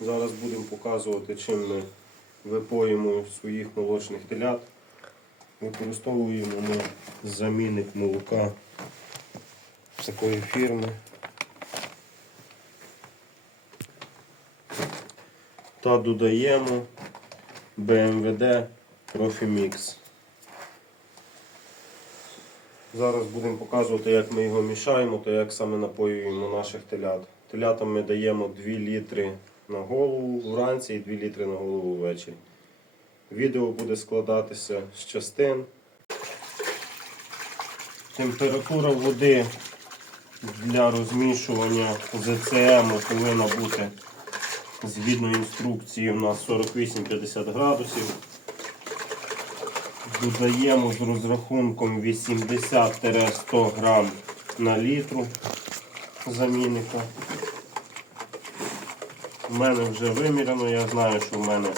Зараз будемо показувати, чим ми випоїмо своїх молочних телят. Використовуємо ми замінник молока з такої фірми. Та додаємо BMWD Profimix. Зараз будемо показувати, як ми його мішаємо та як саме напоюємо наших телят. Телятам ми даємо 2 літри на голову вранці і 2 літри на голову ввечері. Відео буде складатися з частин. Температура води для розмішування ЗЦМ повинна бути згідно інструкції у нас 48-50 градусів. Додаємо з розрахунком 80-100 грам на літру замінника. У мене вже виміряно, я знаю, що в мене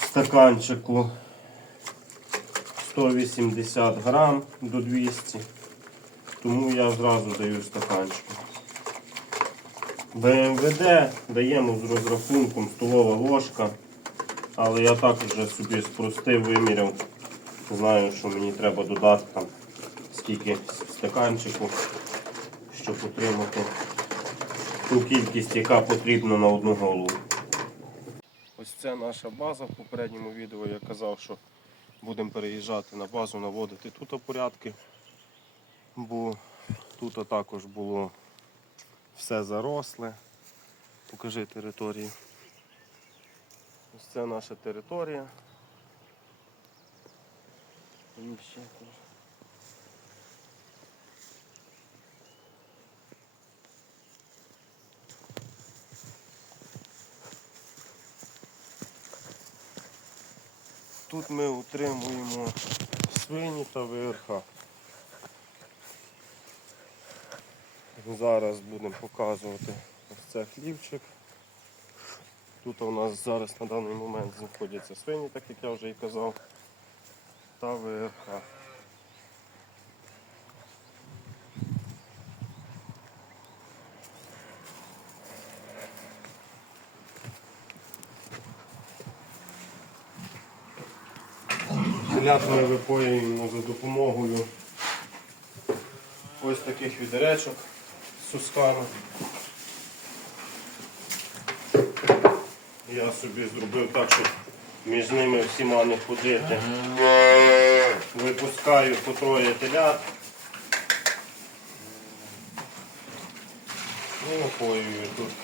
в стаканчику 180 грам до 200, тому я зразу даю стаканчик. БМВД даємо з розрахунком столова ложка, але я також вже собі спростив, виміряв. Знаю, що мені треба додати там скільки стаканчику, щоб отримати ту кількість, яка потрібна на одну голову. Ось це наша база. В попередньому відео я казав, що будемо переїжджати на базу, наводити тут порядки, бо тут також було все заросле. Покажи територію. Ось це наша територія. Ще тут. Ми утримуємо свині та ВРХ. Зараз будемо показувати ось це хлівчик. Тут у нас зараз на даний момент знаходяться свині, так як я вже і казав, та ВРХ. Телят ми випоюємо за допомогою ось таких відеречок з сускану. Я собі зробив так, щоб між ними всіма не ходити. Випускаю по троє телят. І напоюю тут.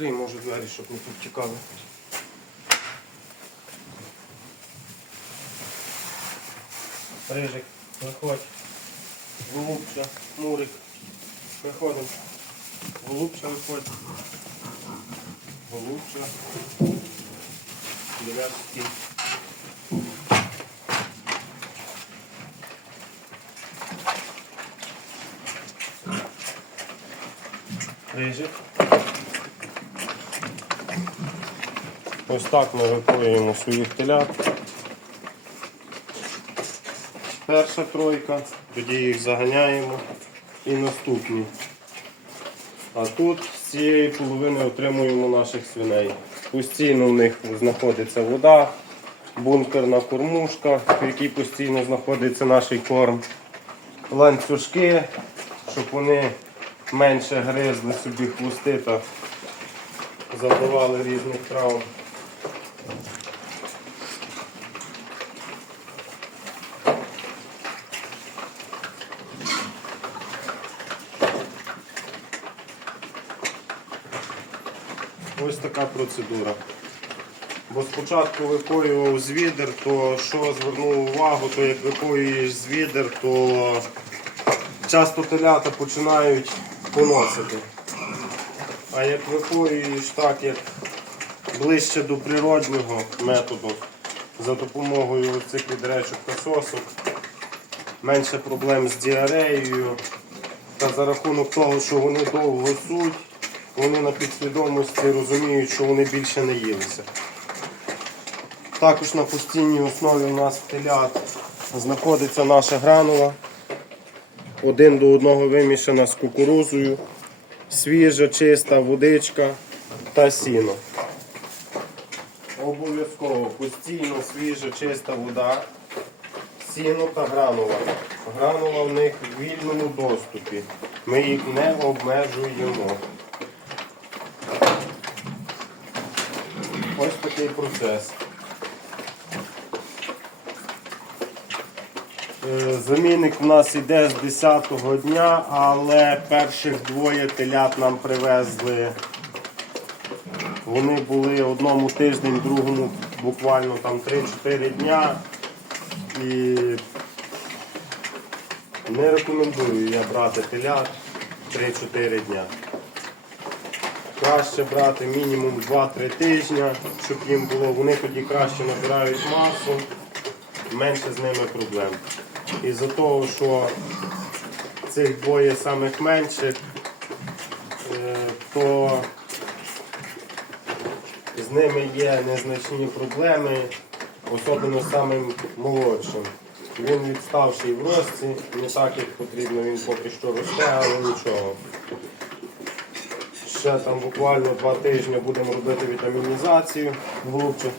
Прикрий, може, двері, щоб не повтікали. Рижик, виходь. Голубча, мурик. Виходимо. Голубча виходь. Голубча. Дев'ятки. Рижик. Ось так ми випоюємо своїх телят. Перша тройка, тоді їх заганяємо і наступні. А тут з цієї половини отримуємо наших свиней. Постійно в них знаходиться вода, бункерна кормушка, в якій постійно знаходиться наш корм, ланцюжки, щоб вони менше гризли собі хвости та завдавали різних травм. Така процедура. Бо спочатку випоював з відер, то що звернув увагу, то як випоюєш з відер, то часто телята починають поносити. А як випоюєш так, як ближче до природнього методу, за допомогою цих відречок та сосок, менше проблем з діареєю, та за рахунок того, що вони довго суть, вони на підсвідомості розуміють, що вони більше не їлися. Також на постійній основі у нас в телят знаходиться наша гранула. Один до одного вимішана з кукурузою, свіжа, чиста водичка та сіно. Обов'язково постійно свіжа, чиста вода, сіно та гранула. Гранула в них в вільному доступі. Ми їх не обмежуємо. Ось такий процес. Е, Замінник в нас іде з 10-го дня, але перших двоє телят нам привезли. Вони були одному тиждень, другому буквально там 3-4 дня. І не рекомендую я брати телят 3-4 дня. Краще брати мінімум 2-3 тижні, щоб їм було, вони тоді краще набирають масу, менше з ними проблем. І за того, що цих двоє самих менших, е, то з ними є незначні проблеми, особливо самим молодшим. Він відставший в рості, не так як потрібно, він поки що росте, але нічого. Ще там буквально два тижні будемо робити вітамінізацію глубже.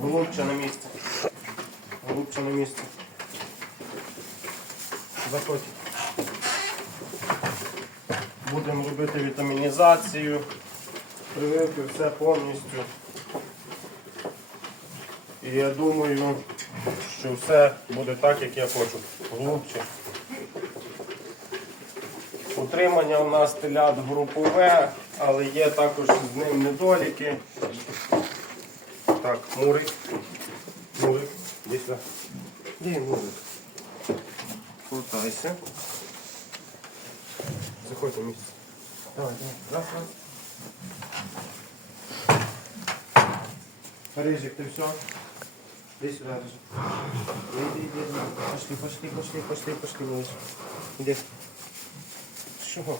Глубже на місце. Глубже на місце. Заходь. Будемо робити вітамінізацію, прививки, все повністю. І я думаю, що все буде так, як я хочу. Глубже. Утримання у нас телят групове, але є також з ним недоліки. Так, Мурик. Мурик, іди сюди. Де Мурик? Крутайся. Заходь на місце. Давай, давай, раз, раз. Рыжик, ты все? Иди сюда, Рыжик. Иди, иди, иди. Пошли, пошли, пошли, пошли, пошли, малыш. Иди. Чого?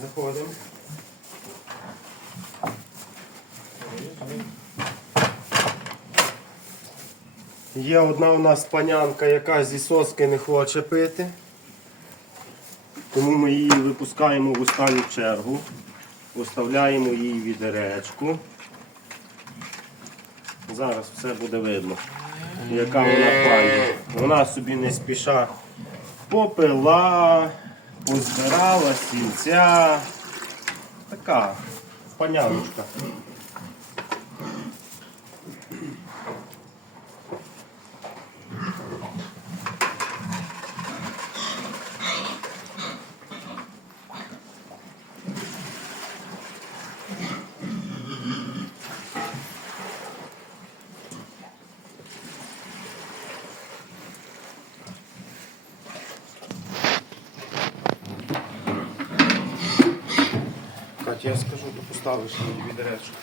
Заходимо. Є одна у нас панянка, яка зі соски не хоче пити. Тому ми її випускаємо в останню чергу. Оставляємо їй відеречку. Зараз все буде видно, яка вона пані. Вона собі не спіша попила, позбирала сінця. Така паняночка. Катя, я скажу, то поставиш її відеречку.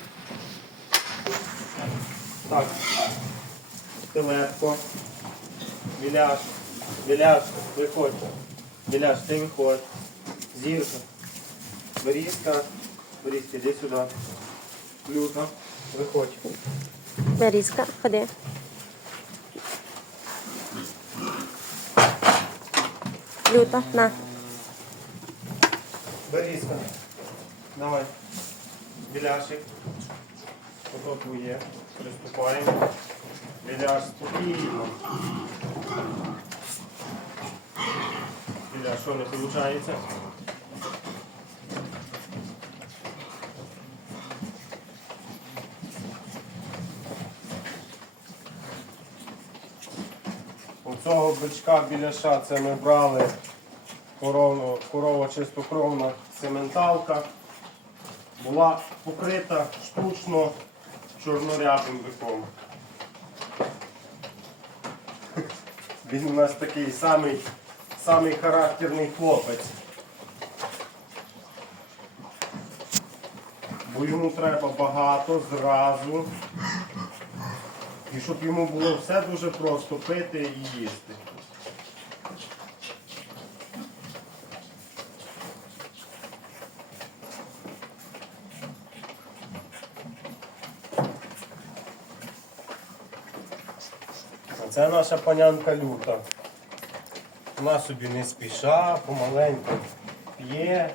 Так. Телепко. Біляш. Біляш, виходь. Біляш, ти виходь. Зірка. Борізка. Борізка, іди сюди. Люта. Виходь. Берізка, ходи. Люта, на. Борізка. Давай. Біляшик. Ото твоє. Приступаємо. Біляш спокійно. Біляш, що не виходить? У цього бичка біляша це ми брали корова чистокровна сементалка. Була покрита штучно чорнорябим биком. Він у нас такий самий, самий характерний хлопець. Бо йому треба багато зразу. І щоб йому було все дуже просто пити і їсти. Це наша панянка люта. Вона собі не спіша, помаленьку п'є.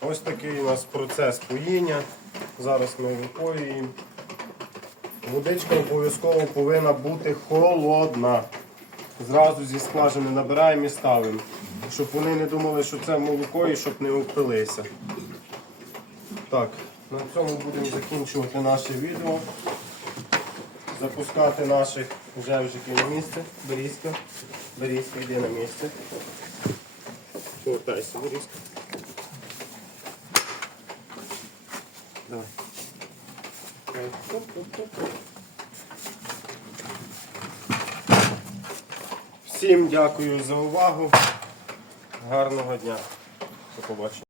Ось такий у нас процес поїння. Зараз ми випоюємо. Водичка обов'язково повинна бути холодна. Зразу зі скважини набираємо і ставимо. Щоб вони не думали, що це молоко і щоб не впилися. Так, на цьому будемо закінчувати наше відео. Запускати наших жевжиків на місце. Берізка. Берізка, йди на місце. Повертайся, Берізка. Давай. Всім дякую за увагу. Гарного дня. До побачення.